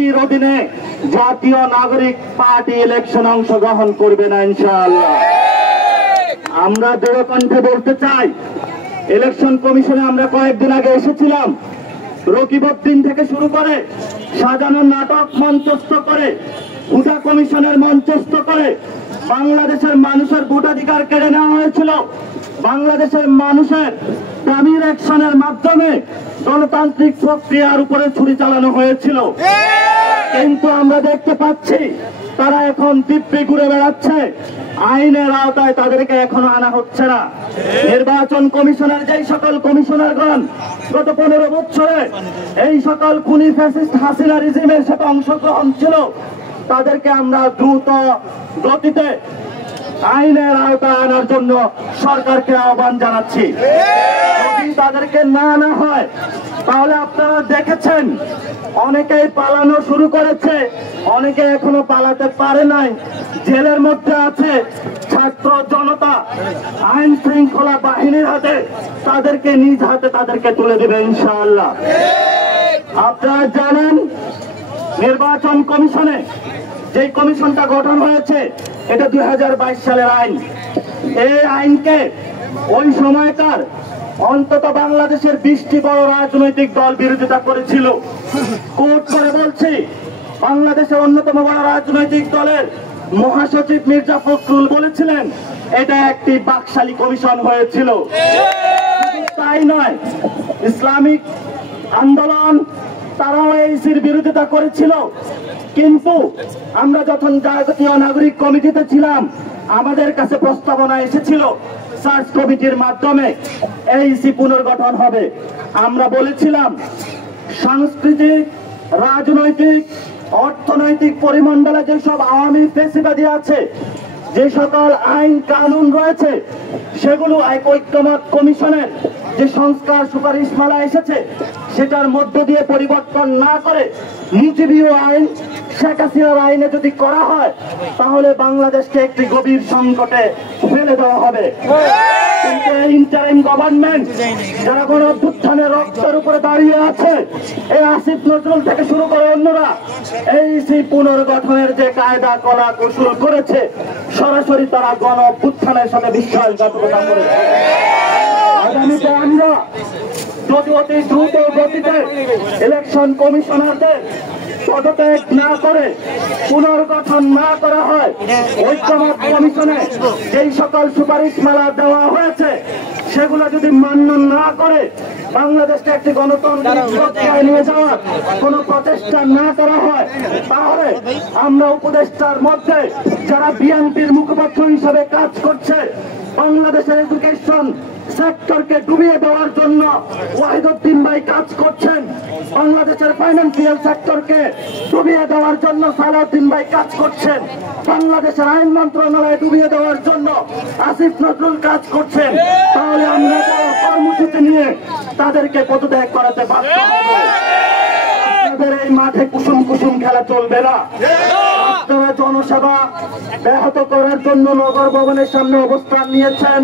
এনসির অধীনে জাতীয় নাগরিক পার্টি ইলেকশন অংশগ্রহণ করবে না ইনশাআল্লাহ। আমরা দৃঢ় কণ্ঠে বলতে চাই, ইলেকশন কমিশনে আমরা কয়েকদিন আগে এসেছিলাম, রকিবউদ্দিন থেকে শুরু করে সাজানো নাটক মঞ্চস্থ করে, ভোটা কমিশনের মঞ্চস্থ করে বাংলাদেশের মানুষের ভোটাধিকার কেড়ে নেওয়া হয়েছিল। বাংলাদেশের মানুষের দাবির অ্যাকশনের মাধ্যমে গণতান্ত্রিক প্রক্রিয়ার উপরে ছুরি চালানো হয়েছিল। কিন্তু আমরা দেখতে পাচ্ছি তারা এখন দিব্যি ঘুরে বেড়াচ্ছে, আইনের আওতায় তাদেরকে এখনো আনা হচ্ছে না। নির্বাচন কমিশনের যেই সকল কমিশনারগণ গত 15 বছরে এই সকল খুনি ফ্যাসিস্ট হাসিনা রিজিমের সাথে অংশগ্রহণ ছিল, তাদেরকে আমরা দ্রুত গতিতে আইনের আওতায় আনার জন্য সরকারকে আহ্বান জানাচ্ছি। যদি তাদেরকে না আনা হয় তাহলে আপনারা দেখেছেন অনেকেই পালানো শুরু করেছে, অনেকে এখনো পালাতে পারে নাই, জেলের মধ্যে আছে। ছাত্র জনতা আইন শৃঙ্খলা বাহিনীর হাতে তাদেরকে নিজ হাতে তাদেরকে তুলে দেবে ইনশাআল্লাহ। আপনারা জানেন নির্বাচন কমিশনে যে কমিশনটা গঠন হয়েছে এটা 2022 সালের আইন। এই আইনকে ওই সময়কার অন্তত বাংলাদেশের 20টি বড় রাজনৈতিক দল বিরোধিতা করেছিল। কোর্ট করে বলছি, বাংলাদেশের অন্যতম বড় রাজনৈতিক দলের মহাসচিব মির্জা ফখরুল বলেছিলেন এটা একটি বাকশালী কমিশন হয়েছিল। তাই নয়, ইসলামিক আন্দোলন তারাও এইসির বিরোধিতা করেছিল। কিন্তু আমরা যখন জাতীয় নাগরিক কমিটিতে ছিলাম, আমাদের কাছে প্রস্তাবনা এসেছিল সার্চ কমিটির মাধ্যমে এইসি পুনর্গঠন হবে। আমরা বলেছিলাম সাংস্কৃতিক, রাজনৈতিক, অর্থনৈতিক পরিমণ্ডলে যেসব আওয়ামী ফ্যাসিবাদী আছে, যে সকল আইন কানুন রয়েছে, সেগুলো ঐক্যমত কমিশনের যে সংস্কার সুপারিশমালা এসেছে সেটার মধ্য দিয়ে পরিবর্তন না করে মুজিবীয় আইন, শেখ হাসিনার আইনে যদি করা হয় তাহলে বাংলাদেশকে একটি গভীর সংকটে ফেলে দেওয়া হবে। কিন্তু এই ইন্টারিম গভর্নমেন্ট যারা গণ অভ্যুত্থানের রক্তের উপরে দাঁড়িয়ে আছে, এই আসিফ নজরুল থেকে শুরু করে অন্যরা এইসি পুনর্গঠনের যে কায়দা কলা কৌশল করেছে, সরাসরি তারা গণ অভ্যুত্থানের সাথে বিশ্বাসঘাতকতা করেছে। আগামীতে আমরা যদি অতি দ্রুত গতিতে ইলেকশন কমিশনারদের পদত্যাগ না করে পুনর্গঠন না করা হয়, ঐক্যমত কমিশনে যেই সকল সুপারিশমালা দেওয়া হয়েছে সেগুলো যদি মান্য না করে বাংলাদেশকে একটি গণতান্ত্রিক প্রক্রিয়ায় নিয়ে যাওয়ার কোন প্রচেষ্টা না করা হয়, তাহলে আমরা উপদেষ্টার মধ্যে যারা বিএনপির মুখপাত্র হিসেবে কাজ করছে, বাংলাদেশের এডুকেশন সেক্টরকে ডুবিয়ে দেওয়ার জন্য ওয়াহিদুদ্দিন ভাই কাজ করছেন, বাংলাদেশের ফাইন্যান্সিয়াল সেক্টরকে ডুবিয়ে দেওয়ার জন্য সালাউদ্দিন ভাই কাজ করছেন, বাংলাদেশের আইন মন্ত্রণালয় ডুবিয়ে দেওয়ার জন্য আসিফ নজরুল কাজ করছেন, তাহলে আমরা কর্মসূচি নিয়ে তাদেরকে পদত্যাগ করাতে বাধ্য হব। আপনাদের এই মাঠে কুসুম কুসুম খেলা চলবে না। আপনারা জনসেবা ব্যাহত করার জন্য নগর ভবনের সামনে অবস্থান নিয়েছেন।